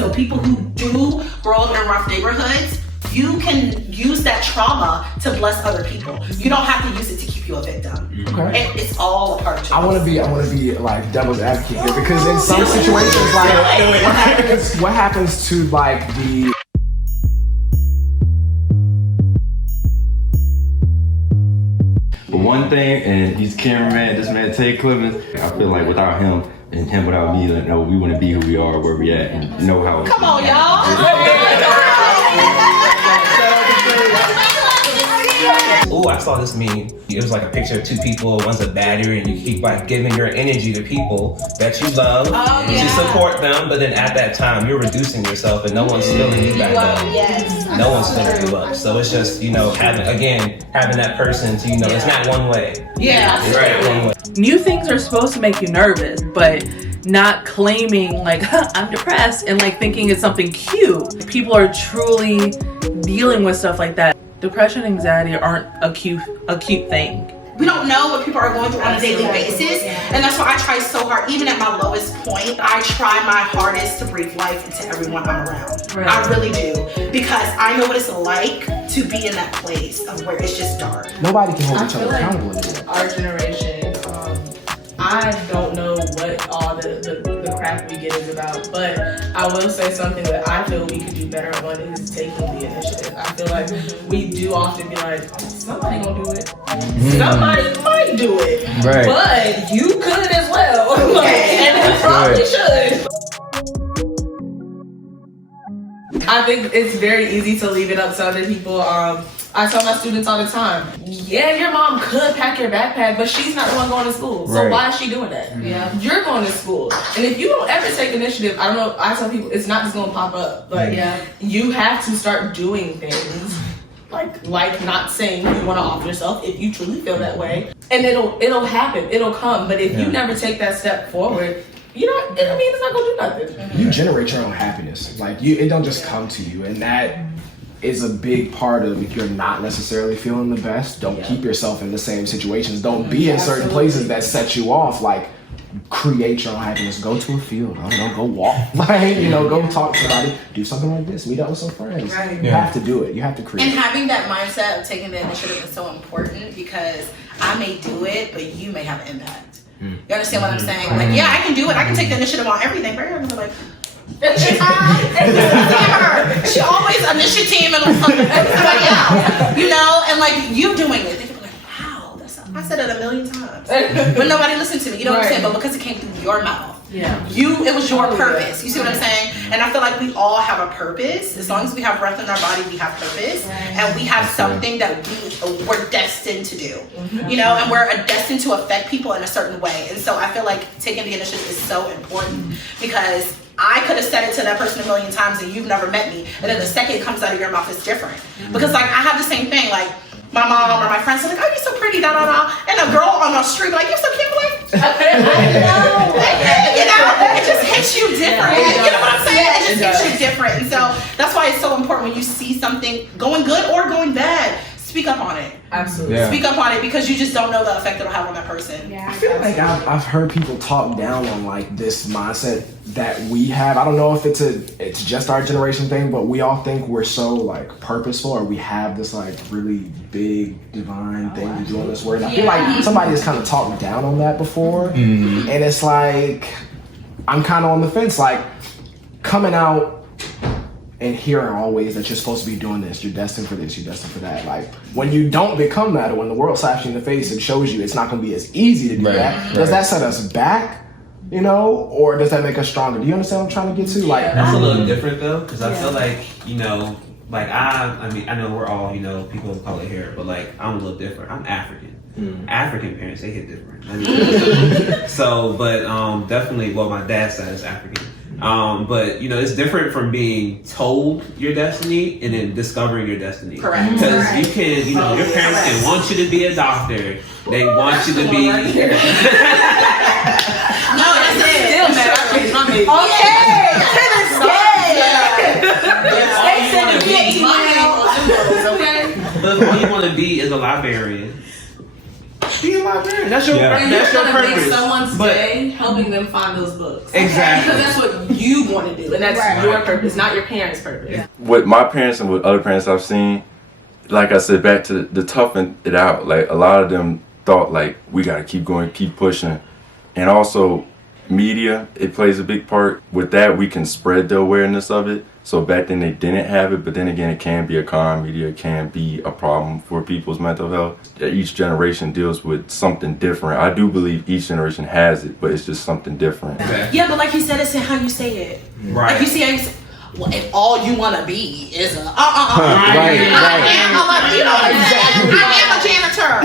so people who do grow up in rough neighborhoods, you can use that trauma to bless other people. You don't have to use it to keep you a victim. Okay. It's all a part of it. I want to be like devil's advocate here, because in some situations, like what happens to like the one thing, and he's cameraman, this man Tay Clemens, I feel like without him and him without me, you know, we wouldn't be who we are, where we at, and know how. Come on, y'all. Oh, I saw this meme. It was like a picture of two people, one's a battery, and you keep like giving your energy to people that you love to support them, but then at that time you're reducing yourself and no one's filling you back up. Yes. No one's filling you up. So it's just, you know, having that person to, you know, it's not one way. Yeah. It's not one way. New things are supposed to make you nervous, but not claiming like, I'm depressed, and like thinking it's something cute. People are truly dealing with stuff like that. Depression and anxiety aren't a cute thing. We don't know what people are going through on a daily basis, and that's why I try so hard. Even at my lowest point, I try my hardest to breathe life into everyone I'm around. Right. I really do, because I know what it's like to be in that place of where it's just dark. nobody can hold each I other feel like accountable anymore. our generation, I don't know what all the crap we get is about, but I will say something that I feel we could do better on is taking the initiative. I feel like we do often be like, somebody gonna do it. Somebody might do it. Right. But you could as well. And you probably should. I think it's very easy to leave it up to other people. I tell my students all the time, yeah, your mom could pack your backpack, but she's not the one going to school. So Right. why is she doing that? Yeah. You're going to school. And if you don't ever take initiative, I don't know, I tell people it's not just going to pop up. Like, you have to start doing things. Like not saying you want to off yourself if you truly feel that way. And it'll happen. It'll come. But if you never take that step forward, you know, I mean, it's not going to do nothing. You generate your own happiness. Like it don't just come to you, and that is a big part of, if you're not necessarily feeling the best, don't keep yourself in the same situations. Don't be in certain places that set you off. Like, create your own happiness. Go to a field. I don't know, go walk. Like, you know, go talk to somebody. Do something like this. Meet up with some friends. Right. You have to do it. You have to create. And having that mindset of taking the initiative is so important, because I may do it, but you may have an impact. You understand what I'm saying? Like, yeah, I can do it. I can take the initiative on everything. But I'm like, she always initiative and everybody else, you know, and like you doing it, they can be like, wow, I said it 1,000,000 times, but nobody listened to me. You know what I'm saying? But because it came through your mouth, it was your purpose. You see what I'm saying? And I feel like we all have a purpose. As long as we have breath in our body, we have purpose, and we have something that we're destined to do. You know, and we're destined to affect people in a certain way. And so I feel like taking the initiative is so important, because I could have said it to that person 1,000,000 times and you've never met me, and then the second it comes out of your mouth is different. Because like I have the same thing, like my mom or my friends are like, oh, you're so pretty, da da da, and a girl on the street like, you're so cute, like, you know, it just hits you different. You know what I'm saying? It just hits you different. And so that's why it's so important when you see something going good or going bad, speak up on it. Absolutely. Yeah. Speak up on it, because you just don't know the effect it'll have on that person. I feel like I've heard people talk down on like this mindset that we have. I don't know if it's just our generation thing, but we all think we're so like purposeful, or we have this like really big divine thing to do on this word. I feel like somebody has kind of talked down on that before, and it's like I'm kind of on the fence, like coming out and hearing always that you're supposed to be doing this, you're destined for this, you're destined for that. Like, when you don't become that, or when the world slaps you in the face and shows you it's not going to be as easy to do that, does that set us back, you know, or does that make us stronger? Do you understand what I'm trying to get to? Like, That's a little different though, because I feel like, you know, like I mean, I know we're all, you know, people call it hair, but like I'm a little different. I'm African. African parents, they hit different. I mean, so, but definitely, well, my dad's side is African. But you know, it's different from being told your destiny and then discovering your destiny. Correct. Because you can, you know, your parents can want you to be a doctor. They want you to be. No, that's it. Still mad. I raised my baby. Okay, to this day. But what you want to be is a librarian. Be my parent. That's your And that's you're your gonna make purpose. someone's But- day helping them find those books. Exactly. Because that's what you want to do, and that's your purpose, not your parents' purpose. With my parents and with other parents I've seen, like I said, back to the toughing it out. Like a lot of them thought like we gotta keep going, keep pushing, and also media, it plays a big part. With that, we can spread the awareness of it. So back then they didn't have it, but then again, it can be a con. Media can be a problem for people's mental health. Each generation deals with something different. I do believe each generation has it, but it's just something different. Yeah, but like you said, it's in how you say it. Right. Like you see how you say, well, if all you want to be is a Right. I am a janitor.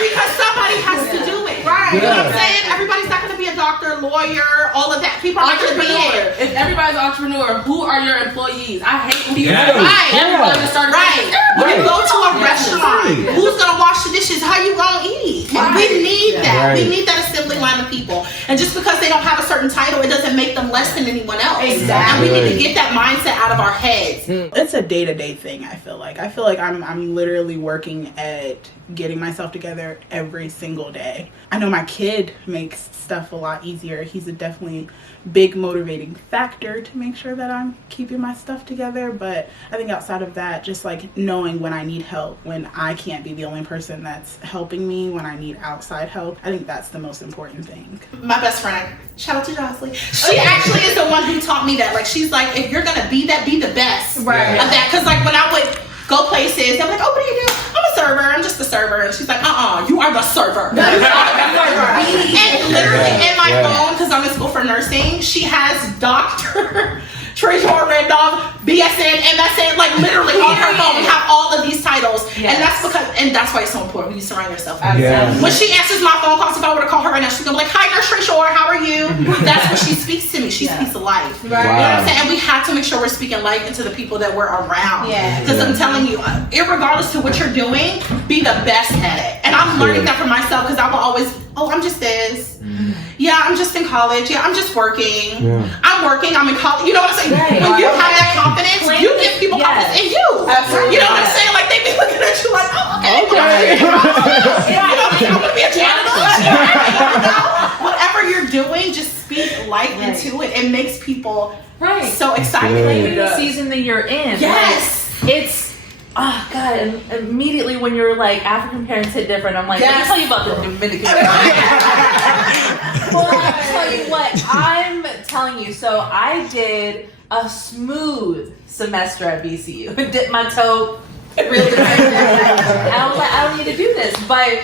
Because somebody has to do it. Right. You know what I'm saying? Everybody's not going to be a doctor, lawyer, all of that. People are not going to be Entrepreneur. it. If everybody's an entrepreneur, who are your employees? I hate when people Yeah. Right. everybody just started Right. When you go to a restaurant, who's gonna wash the dishes? How you gonna eat? And we need that. We need that assembly line of people. And just because they don't have a certain title, it doesn't make them less than anyone else. Exactly. And we need to get that mindset out of our heads. It's a day-to-day thing. I feel like I'm literally working at getting myself together every single day. I know my kid makes stuff a lot easier. He's a definitely big motivating factor to make sure that I'm keeping my stuff together. But I think outside of that, just like knowing when I need help, when I can't be the only person that's helping me, when I need outside help, I think that's the most important thing. My best friend, shout out to Jocelyn. She actually is the one who taught me that. Like, she's like, if you're gonna be that, be the best of that. Cause like when I would go places, they're like, oh, what do you do? I'm a server. I'm just a server. And she's like, you are the server. And literally in my phone, because I'm in school for nursing, she has Dr. Treasurer, Red Dog, BSN, MSN, like literally on her phone. We have all of these titles. Yes. And that's why it's so important when you surround yourself. Yeah. When she answers my phone calls, if I were to call her right now, she's gonna be like, hi, Nurse Treasurer, how are you? That's what she speaks to me. She speaks life. Right. You know what I'm saying? And we have to make sure we're speaking life into the people that we're around. Because I'm telling you, irregardless to what you're doing, be the best at it. And I'm learning that for myself because I will always, I'm just this. Yeah, I'm just in college. Yeah, I'm just working. I'm working. I'm in college. You know what I'm saying? When you have that confidence, you give people confidence in you. Absolutely. You know what I'm saying? Like they be looking at you like, okay. You know, I'm gonna be a janitor. Whatever you're doing, just speak life into it. It makes people so excited. Maybe the season that you're in. Yes. Like, it's God, and immediately when you're like African parents hit different, I'm like, let me tell you about the Dominican. Well, I'll tell you what, I'm telling you, so I did a smooth semester at BCU. Dipped my toe real good. And I was like, I don't need to do this. But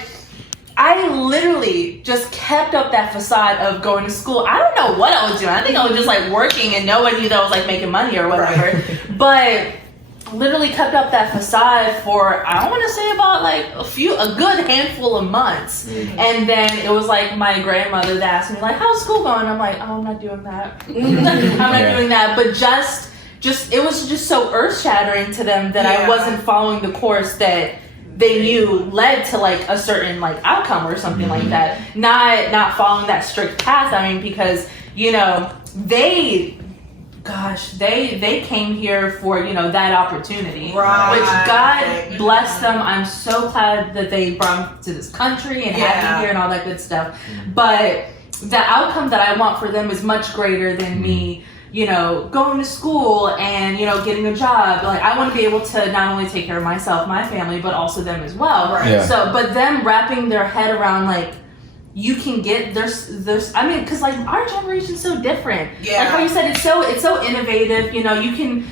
I literally just kept up that facade of going to school. I don't know what I was doing. I think I was just like working and no one knew that I was like making money or whatever. But literally kept up that facade for, I want to say about like a good handful of months. And then it was like my grandmother that asked me like, how's school going? I'm like, I'm not doing that. I'm not doing that. But just it was just so earth shattering to them that I wasn't following the course that they knew led to like a certain like outcome or something like that. Not following that strict path. I mean, because, you know, they came here for, you know, that opportunity. Right. Which God bless them. I'm so glad that they brought me to this country and had me here and all that good stuff. But the outcome that I want for them is much greater than me, you know, going to school and, you know, getting a job. Like, I want to be able to not only take care of myself, my family, but also them as well. Right. Yeah. So, but them wrapping their head around like, you can get there's I mean, because like our generation's so different. Yeah. Like how you said, it's so innovative. You know, you can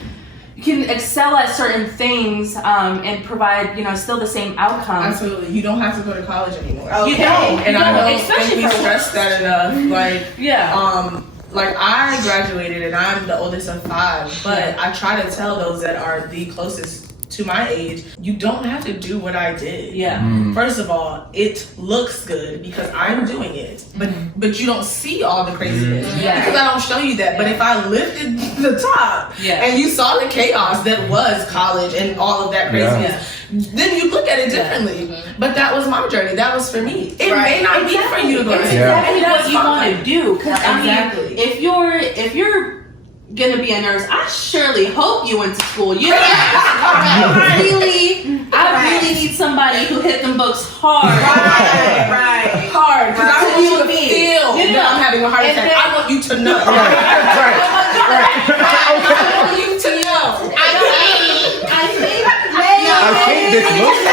excel at certain things and provide, you know, still the same outcome. Absolutely. You don't have to go to college anymore. Okay. You don't. And I don't especially think we stress that enough. Like like I graduated and I'm the oldest of 5, but I try to tell those that are the closest to my age, you don't have to do what I did. Yeah. First of all, it looks good because I'm doing it, but you don't see all the craziness because I don't show you that. But if I lifted the top and you saw the chaos that was college and all of that craziness, then you look at it differently. But that was my journey. That was for me. It may not be for you to go to exactly what you want to do. Because I mean, if you're gonna be a nurse. I surely hope you went to school. You know, I really need somebody who hit them books hard. Right. Hard. Because I want you to feel that I'm having a heart attack. I want you to know. I want you to know. I think this looks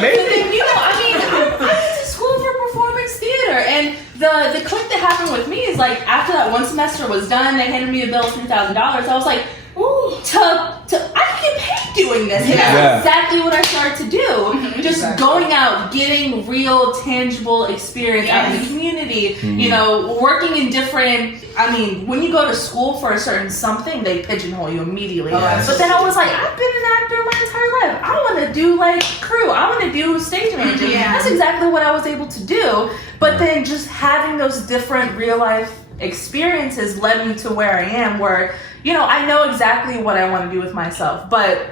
maybe. You know, I went to school for performance theater, and the click that happened with me is like after that one semester was done, they handed me a bill of $3,000. I was like, ooh, I can get paid doing this. And that's exactly what I started to do. Just going out, getting real, tangible experience out in the community. You know, working in different. I mean, when you go to school for a certain something, they pigeonhole you immediately. But then I was like, I've been an actor my entire life. I want to do like crew. I want to do stage managing. That's exactly what I was able to do. But then just having those different real life experiences led me to where I am, where, you know, I know exactly what I want to do with myself. But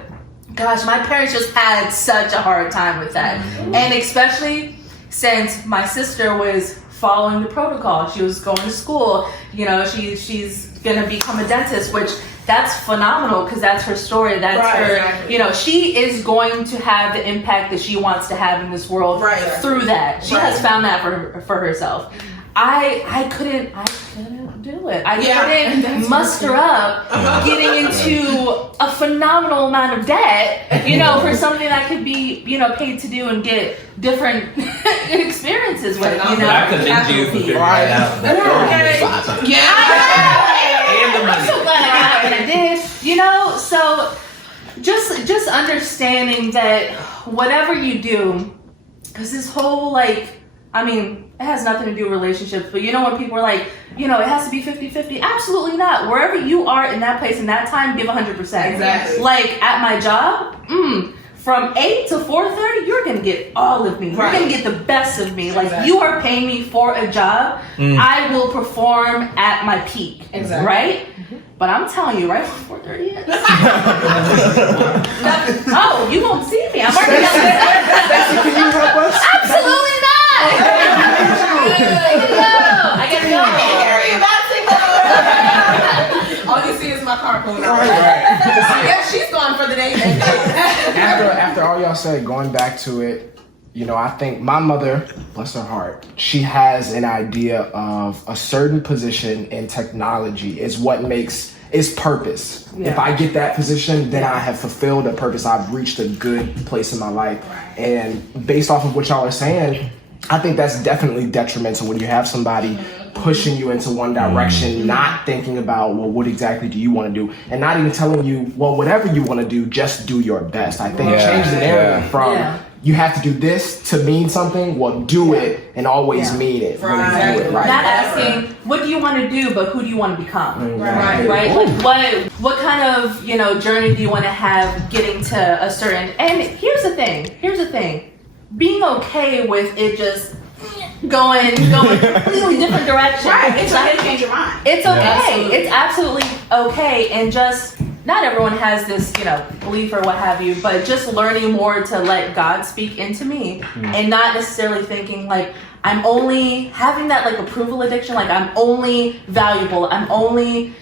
gosh, my parents just had such a hard time with that. And especially since my sister was following the protocol. She was going to school. You know, she's gonna become a dentist, which that's phenomenal because that's her story. That's her. You know, she is going to have the impact that she wants to have in this world through that. She has found that for herself. I couldn't do it. I couldn't muster up getting into a phenomenal amount of debt, you know, for something that could be, you know, paid to do and get different experiences with, you know. I commend you for figuring it out. I'm so glad I got what I did, you know. So just understanding that whatever you do, because this whole like, I mean, it has nothing to do with relationships, but you know when people are like, you know, it has to be 50-50. Absolutely not. Wherever you are in that place in that time, give 100%. Exactly. Like at my job, from 8 to 4:30, you're gonna get all of me. You're gonna get the best of me. Like you are paying me for a job. I will perform at my peak. Exactly. Right? But I'm telling you, right before 4:30 is. Oh, you won't see me. I'm already up there. Stacey, can you help us? Absolutely not. I gotta go. All you see is my car pulling out. Yeah, she's gone for the day. After all y'all said, going back to it, you know, I think my mother, bless her heart, she has an idea of a certain position in technology is what is purpose. If I get that position, then I have fulfilled a purpose. I've reached a good place in my life. And based off of what y'all are saying, I think that's definitely detrimental when you have somebody pushing you into one direction, not thinking about, well, what exactly do you want to do? And not even telling you, well, whatever you want to do, just do your best. I think change the narrative from you have to do this to mean something, well, do it and always mean it. Really do it. Not asking, what do you want to do, but who do you want to become? Right? Like, what kind of, you know, journey do you want to have getting to a certain, and here's the thing, being okay with it just going completely different direction. It's okay to change your mind. It's okay. Absolutely. It's absolutely okay. And just, not everyone has this, you know, belief or what have you, but just learning more to let God speak into me and not necessarily thinking like, I'm only having that like approval addiction, like I'm only valuable, I'm only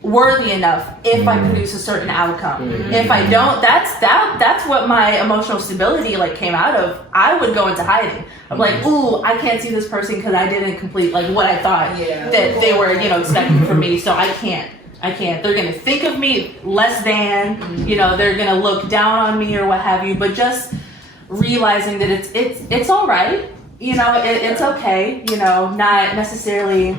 worthy enough if I produce a certain outcome. If I don't, that's what my emotional stability like came out of. I would go into hiding. I'm like, ooh, I can't see this person because I didn't complete like what I thought that they were, you know, expecting from me. So I can't. They're gonna think of me less than, you know, they're gonna look down on me or what have you. But just realizing that it's all right, you know, it's okay, you know, not necessarily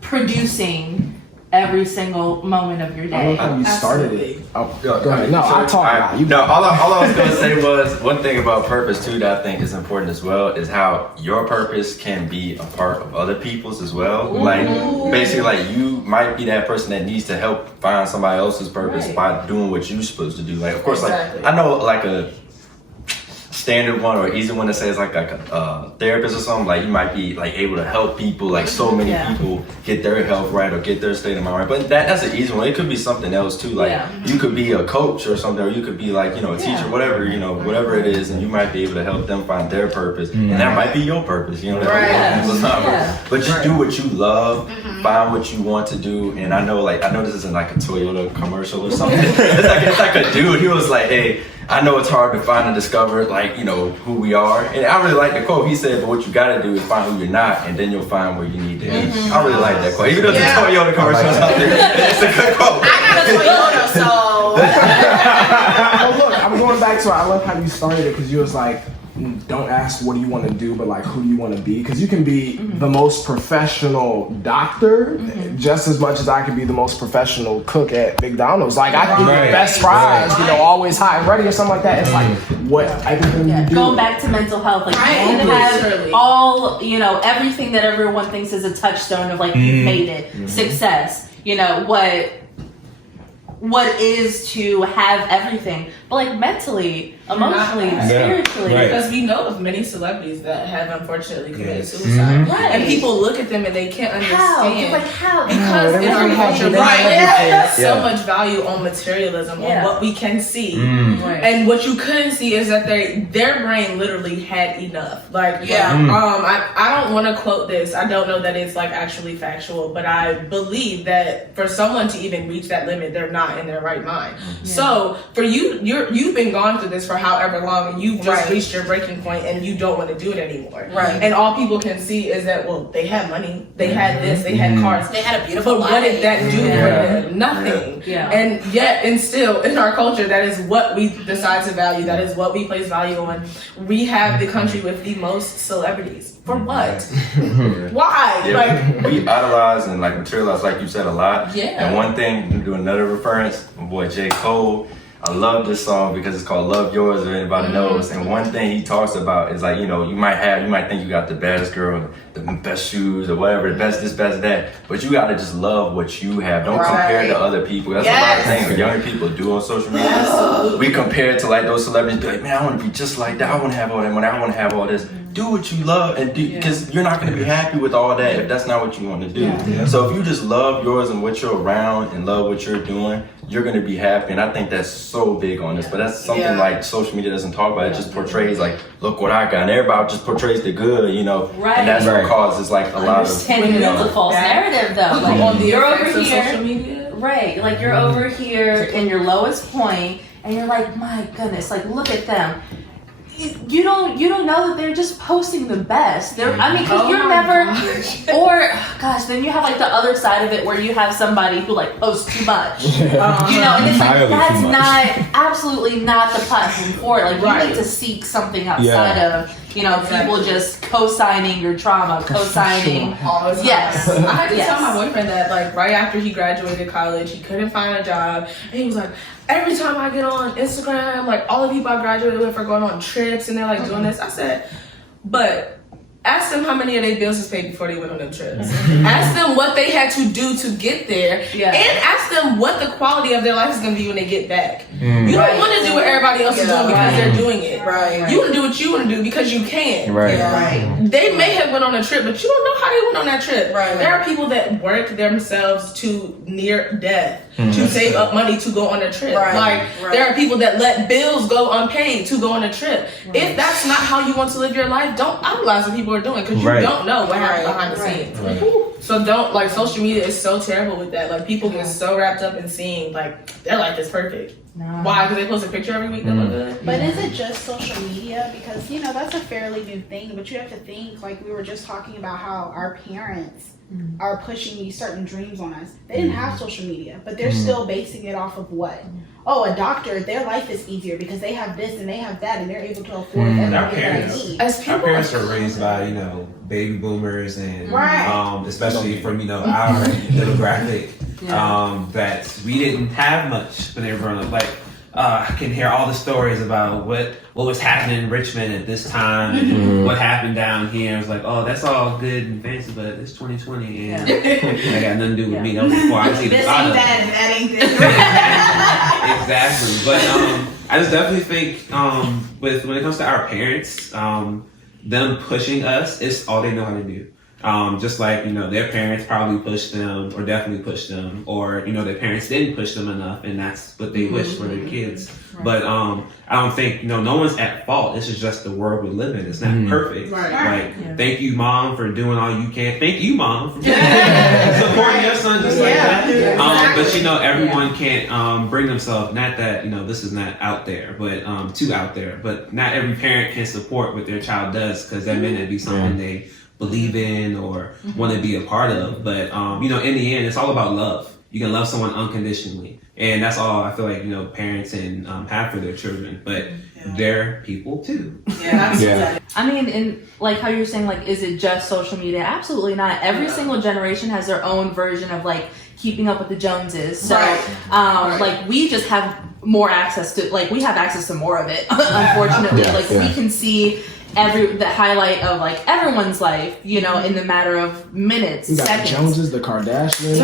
producing every single moment of your day. I love how you started it. Oh, go ahead. No, I'll talk about it. All I was going to say was one thing about purpose too that I think is important as well is how your purpose can be a part of other people's as well. Like basically, like you might be that person that needs to help find somebody else's purpose by doing what you're supposed to do. Like of course, like I know like a standard one or easy one to say is like a therapist or something. Like you might be like able to help people, like so many people get their health right or get their state of mind right. But that's an easy one. It could be something else too. Like you could be a coach or something, or you could be like, you know, a teacher, whatever, you know, whatever it is, and you might be able to help them find their purpose, and that might be your purpose. You know, but just do what you love, find what you want to do. And I know this isn't like a Toyota commercial or something. it's like a dude. He was like, hey, I know it's hard to find and discover, like, you know, who we are. And I really like the quote. He said, but what you got to do is find who you're not, and then you'll find where you need to be. I really like that quote. Even though it's a Toyota commercial or something, it's a good quote. I got a Toyota, so. But look, I'm going back to it. I love how you started it, because you was like, don't ask what do you want to do, but like who do you want to be? Because you can be the most professional doctor just as much as I can be the most professional cook at McDonald's. Like I can be the best fries, you know, always hot and ready or something like that. It's like what everything you do. Going back to mental health, like you can have all, you know, everything that everyone thinks is a touchstone of like you've made it, success. You know what is to have everything, but like mentally, emotionally, spiritually. Because we know of many celebrities that have unfortunately committed suicide, and people look at them and they can't understand because in our culture, there's so much value on materialism, on what we can see, and what you couldn't see is that their brain literally had enough. Like, I don't want to quote this. I don't know that it's like actually factual, but I believe that for someone to even reach that limit, they're not in their right mind. So for you've been gone through this for however long, and you've just reached your breaking point and you don't want to do it anymore. And all people can see is that, well, they had money, they had this, they had cars, they had a beautiful life. But what did that do for them? Nothing. And yet, and still in our culture, that is what we decide to value. That is what we place value on. We have the country with the most celebrities. For what? Why? Like we idolize and like materialize, like you said, a lot. And one thing, to do another reference, my boy J. Cole, I love this song because it's called Love Yours, or anybody knows. And one thing he talks about is like, you know, you might think you got the baddest girl, the best shoes or whatever, the best this, best that, but you gotta just love what you have. Don't compare to other people. That's a lot of things that young people do on social media. We compare to like those celebrities, be like, man, I wanna be just like that. I wanna have all that money. I wanna have all this. Do what you love, and do, because you're not going to be happy with all that if that's not what you want to do. So if you just love yours and what you're around and love what you're doing, you're going to be happy. And I think that's so big on this. But that's something like social media doesn't talk about. It just portrays like, look what I got. And everybody just portrays the good, you know. And that's what causes like a lot of. It's a false narrative though. Like you're over here, social media. Like you're over here in your lowest point, and you're like, my goodness, like look at them. You don't know that they're just posting the best. Because you're never, or gosh, then you have like the other side of it where you have somebody who like posts too much, you know, and it's like that's absolutely not the platform for it. Like you need to seek something outside of, you know, people just co-signing your trauma, co-signing all the time. Yes, I had to tell my boyfriend that like right after he graduated college, he couldn't find a job, and he was like, every time I get on Instagram, like all the people I graduated with are going on trips and they're like doing this. I said, but ask them how many of their bills is paid before they went on them trips. Ask them what they had to do to get there. And ask them what the quality of their life is going to be when they get back. You don't want to do what everybody else is doing because they're doing it. You want to do what you want to do because you can. They may have went on a trip, but you don't know how they went on that trip. There are people that work themselves to near death to save up money to go on a trip. There are people that let bills go unpaid to go on a trip. If that's not how you want to live your life, don't idolize what people are doing, because you don't know what happened behind the scenes. So don't, like, social media is so terrible with that. Like, people get so wrapped up in seeing like their life is perfect. Why? Because they post a picture every week that look good. But is it just social media? Because, you know, that's a fairly new thing, but you have to think, like we were just talking about how our parents are pushing these certain dreams on us. They didn't have social media, but they're still basing it off of what? Oh, a doctor, their life is easier because they have this and they have that and they're able to afford everything that they need. Our parents are raised by, you know, baby boomers and especially from, you know, our demographic, that we didn't have much when they were growing up. Like, I can hear all the stories about what was happening in Richmond at this time and what happened down here. It's like, oh, that's all good and fancy, but it's 2020 and that got nothing to do with me. That was before I was even thought of it. That ain't this. Exactly. But I just definitely think when it comes to our parents, them pushing us, it's all they know how to do. Just like, their parents probably pushed them or definitely pushed them, or, their parents didn't push them enough and that's what they wish for their kids. Right. But I don't think, no one's at fault. This is just the world we live in. It's not perfect. Right. Thank you, Mom, for doing all you can. Thank you, Mom, for supporting your son just like that. Exactly. But, everyone can't bring themselves, not that, this is not out there, but too out there. But not every parent can support what their child does because that may not be something they believe in or want to be a part of. But, in the end, it's all about love. You can love someone unconditionally. And that's all I feel like, parents and have for their children. But they're people too. I mean, and like how you're saying, like, is it just social media? Absolutely not. Every single generation has their own version of like keeping up with the Joneses. So, like, we just have more access to, like, we have access to more of it, unfortunately. We can see the highlight of like everyone's life, in the matter of minutes, seconds. The Joneses, the Kardashians,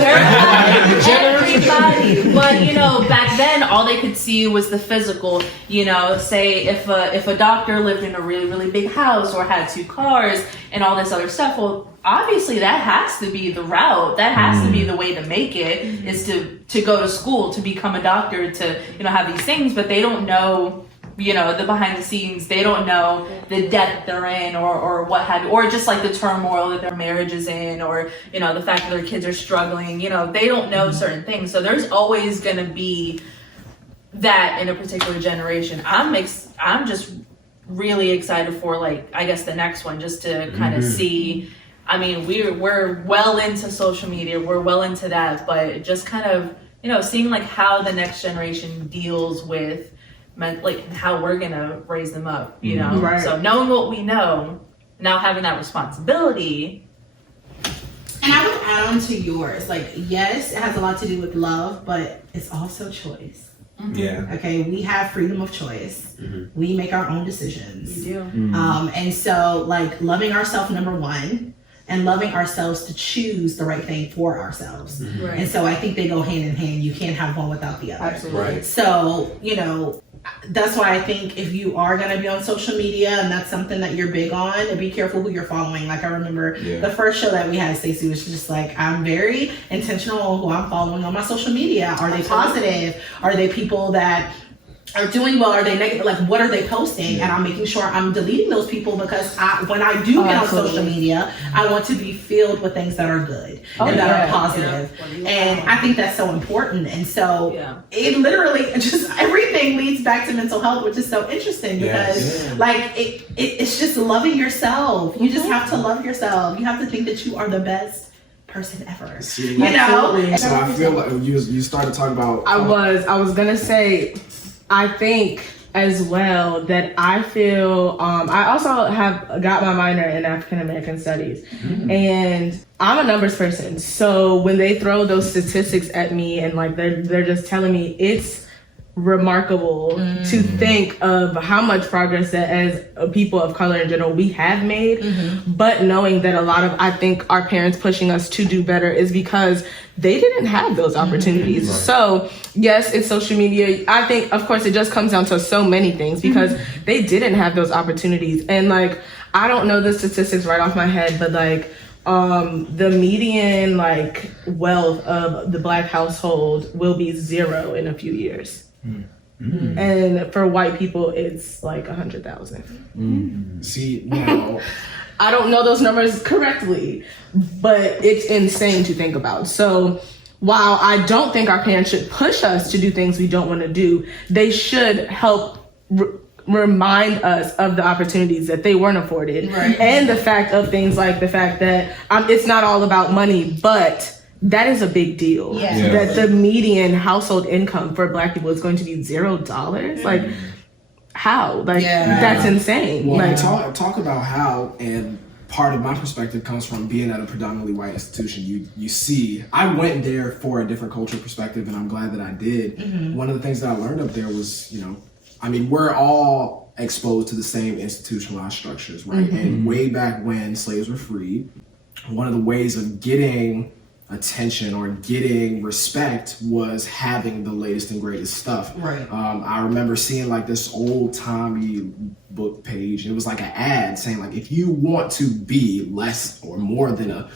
everybody. But back then, all they could see was the physical. Say if a doctor lived in a really, really big house or had 2 cars and all this other stuff. Well, obviously that has to be the route. That has to be the way to make it, is to go to school, to become a doctor, to have these things. But they don't know, the behind the scenes. They don't know the debt they're in or what have you, or just like the turmoil that their marriage is in, or, the fact that their kids are struggling. They don't know certain things. So there's always going to be that in a particular generation. I'm just really excited for, like, I guess the next one, just to kind of see. I mean, we're well into social media. We're well into that, but just kind of, seeing like how the next generation deals with like how we're gonna raise them up, Right. So knowing what we know, now having that responsibility. And I would add on to yours, like, yes, it has a lot to do with love, but it's also choice. Yeah. Okay, we have freedom of choice. We make our own decisions. We do. And so, like, loving ourselves, number one, and loving ourselves to choose the right thing for ourselves. Right. And so I think they go hand in hand. You can't have one without the other. Absolutely. Right. So, that's why I think if you are going to be on social media and that's something that you're big on, and be careful who you're following. Like, I remember the first show that we had, Stacey was just like, I'm very intentional on who I'm following on my social media. Are they positive? Are they people that are doing well? Are they negative? Like, what are they posting? And I'm making sure I'm deleting those people, because when I do get on social media, I want to be filled with things that are good and that are positive. And I think that's so important. And so it literally just, everything leads back to mental health, which is so interesting, because like it's just loving yourself. You just have to love yourself. You have to think that you are the best person ever. See, So I feel like you started talking about. I was gonna say, I think as well that I feel, I also have got my minor in African American Studies, and I'm a numbers person. So when they throw those statistics at me and like they're just telling me, it's remarkable to think of how much progress that as people of color in general we have made, but knowing that a lot of, I think, our parents pushing us to do better is because they didn't have those opportunities. So yes, it's social media. I think, of course, it just comes down to so many things, because they didn't have those opportunities. And like, I don't know the statistics right off my head, but like the median like wealth of the Black household will be 0 in a few years. And for white people, it's like 100,000. See, now I don't know those numbers correctly, but it's insane to think about. So while I don't think our parents should push us to do things we don't want to do, they should help remind us of the opportunities that they weren't afforded, and the fact of things like the fact that it's not all about money, but that is a big deal. That the median household income for Black people is going to be $0. Like, how? Like, that's insane. Well, like, talk about how, and part of my perspective comes from being at a predominantly white institution. You see, I went there for a different cultural perspective, and I'm glad that I did. Mm-hmm. One of the things that I learned up there was, we're all exposed to the same institutionalized structures, right? Mm-hmm. And way back when slaves were freed, one of the ways of getting attention or getting respect was having the latest and greatest stuff. Right. I remember seeing like this old-timey book page. It was like an ad saying like, if you want to be less or more than a,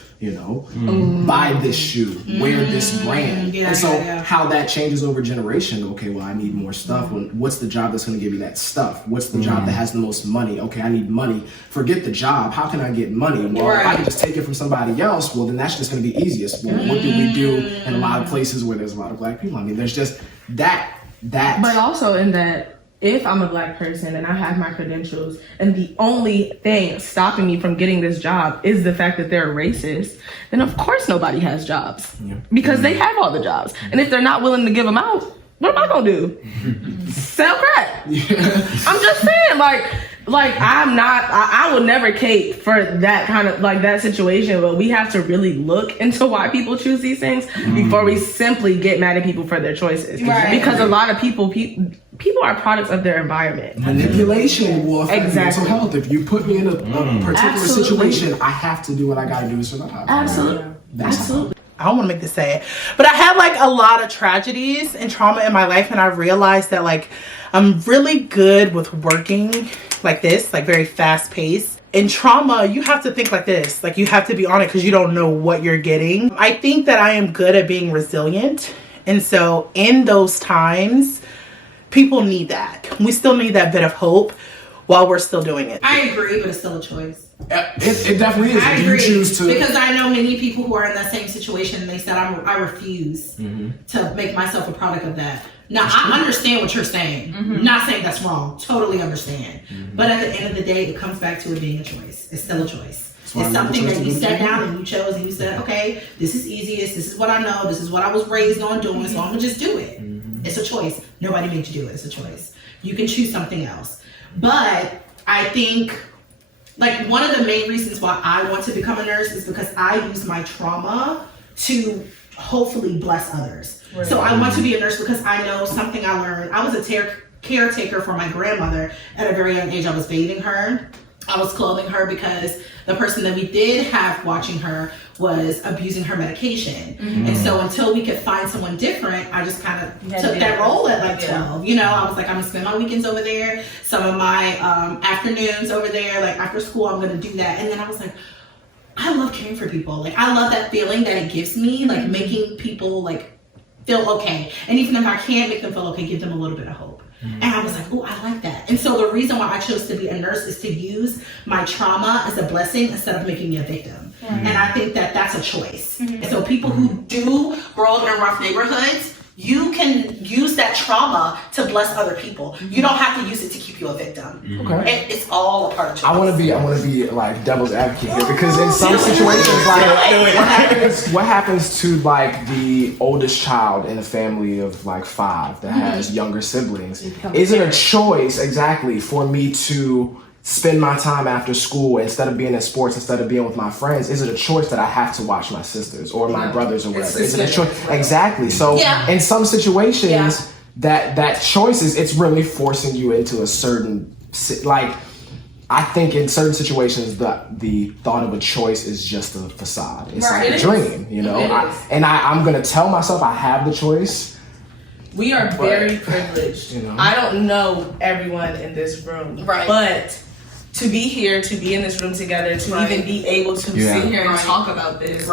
buy this shoe, wear this brand. Yeah, and so yeah. how that changes over generation. Okay, well, I need more stuff. Well, what's the job that's going to give me that stuff? What's the job that has the most money? Okay, I need money. Forget the job. How can I get money? Well, if I can just take it from somebody else, well, then that's just going to be easiest. Well, what do we do in a lot of places where there's a lot of black people? I mean, there's just that. But also in that, if I'm a black person and I have my credentials and the only thing stopping me from getting this job is the fact that they're racist, then of course nobody has jobs because they have all the jobs. And if they're not willing to give them out, what am I gonna do? Sell crack. I'm just saying, I will never cape for that kind of that situation, but we have to really look into why people choose these things before we simply get mad at people for their choices. Right. Because a lot of people are products of their environment. Manipulation will affect mental health. If you put me in a particular situation, I have to do what I gotta do to survive. Absolutely. Absolutely. I don't want to make this sad, but I had a lot of tragedies and trauma in my life, and I realized that I'm really good with working like this, very fast paced. In trauma, you have to think like this, you have to be on it because you don't know what you're getting. I think that I am good at being resilient, and so in those times, people need that. We still need that bit of hope while we're still doing it. I agree, but it's still a choice. It definitely is. I agree. You choose to, because I know many people who are in that same situation and they said, I refuse to make myself a product of that. Now, I understand what you're saying. Mm-hmm. Not saying that's wrong. Totally understand. Mm-hmm. But at the end of the day, it comes back to it being a choice. It's still a choice. It's something that you sat down and you chose and you said, okay, this is easiest. This is what I know. This is what I was raised on doing. So I'm going to just do it. Mm-hmm. It's a choice. Nobody made you do it. It's a choice. You can choose something else. But I think one of the main reasons why I want to become a nurse is because I use my trauma to hopefully bless others. Right. So I want to be a nurse because I know something I learned. I was a caretaker for my grandmother at a very young age. I was bathing her. I was clothing her because the person that we did have watching her was abusing her medication. Mm-hmm. And so until we could find someone different, I just kind of took that role at 12. I was like, I'm gonna spend my weekends over there, some of my afternoons over there, after school, I'm gonna do that. And then I was like, I love caring for people. I love that feeling that it gives me, making people feel okay. And even if I can't make them feel okay, give them a little bit of hope. Mm-hmm. And I was like, oh, I like that. And so the reason why I chose to be a nurse is to use my trauma as a blessing instead of making me a victim. Mm-hmm. And I think that that's a choice. Mm-hmm. And so people who do grow up in rough neighborhoods, you can use that trauma to bless other people. You don't have to use it to keep you a victim. Okay. It's all a part of choice. I want to be devil's advocate here because in some situations, what happens to the oldest child in a family of 5 that has younger siblings? Is it a choice exactly for me to spend my time after school instead of being in sports, instead of being with my friends? Is it a choice that I have to watch my sisters or my brothers or whatever? Is it a choice? Exactly. So in some situations, that choice it's really forcing you into a certain I think in certain situations the thought of a choice is just a facade. It's like a dream, I'm gonna tell myself I have the choice. We are very privileged. I don't know everyone in this room, but to be here, to be in this room together, to even be able to sit here and talk about this,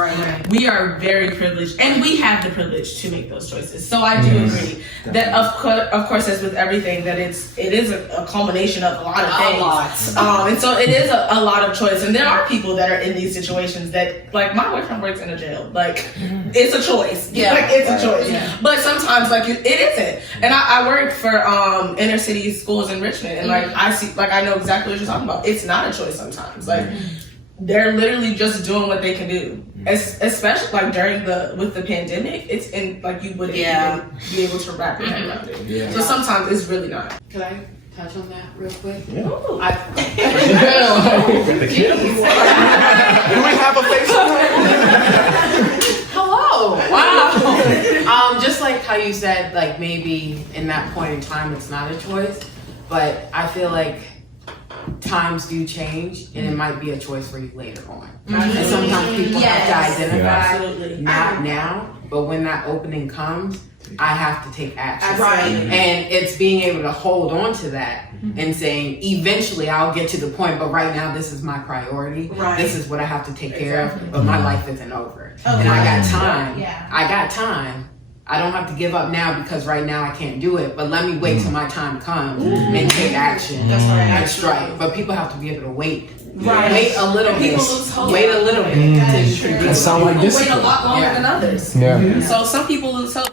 we are very privileged, and we have the privilege to make those choices. So I do agree that, of course, as with everything, that it is a culmination of a lot of things. And so it is a lot of choice. And there are people that are in these situations that, my boyfriend works in a jail. It's a choice. It's a choice. Yeah. But sometimes, it isn't. And I work for inner city schools in Richmond, and I see, I know exactly what you're talking about. It's not a choice sometimes. They're literally just doing what they can do. Especially during with the pandemic, it's in you wouldn't even be able to wrap your head around it. So sometimes it's really not. Can I touch on that real quick? Yeah. The kid. Do we have a Facebook? Hello. Wow. Just like how you said, like maybe in that point in time it's not a choice, but I feel like times do change and it might be a choice for you later on. And sometimes people have to identify, not now, but when that opening comes, I have to take action. Right. And it's being able to hold on to that and saying, eventually I'll get to the point, but right now this is my priority. Right. This is what I have to take care of, but my life isn't over. Okay. And I got time. Yeah. I got time. I don't have to give up now because right now I can't do it, but let me wait till my time comes and take action. That's right. And strike. But people have to be able to wait. Right. Wait a little bit. People lose hope. Wait a little bit. That sound like People wait a discipline. lot longer than others. Yeah. So some people lose hope.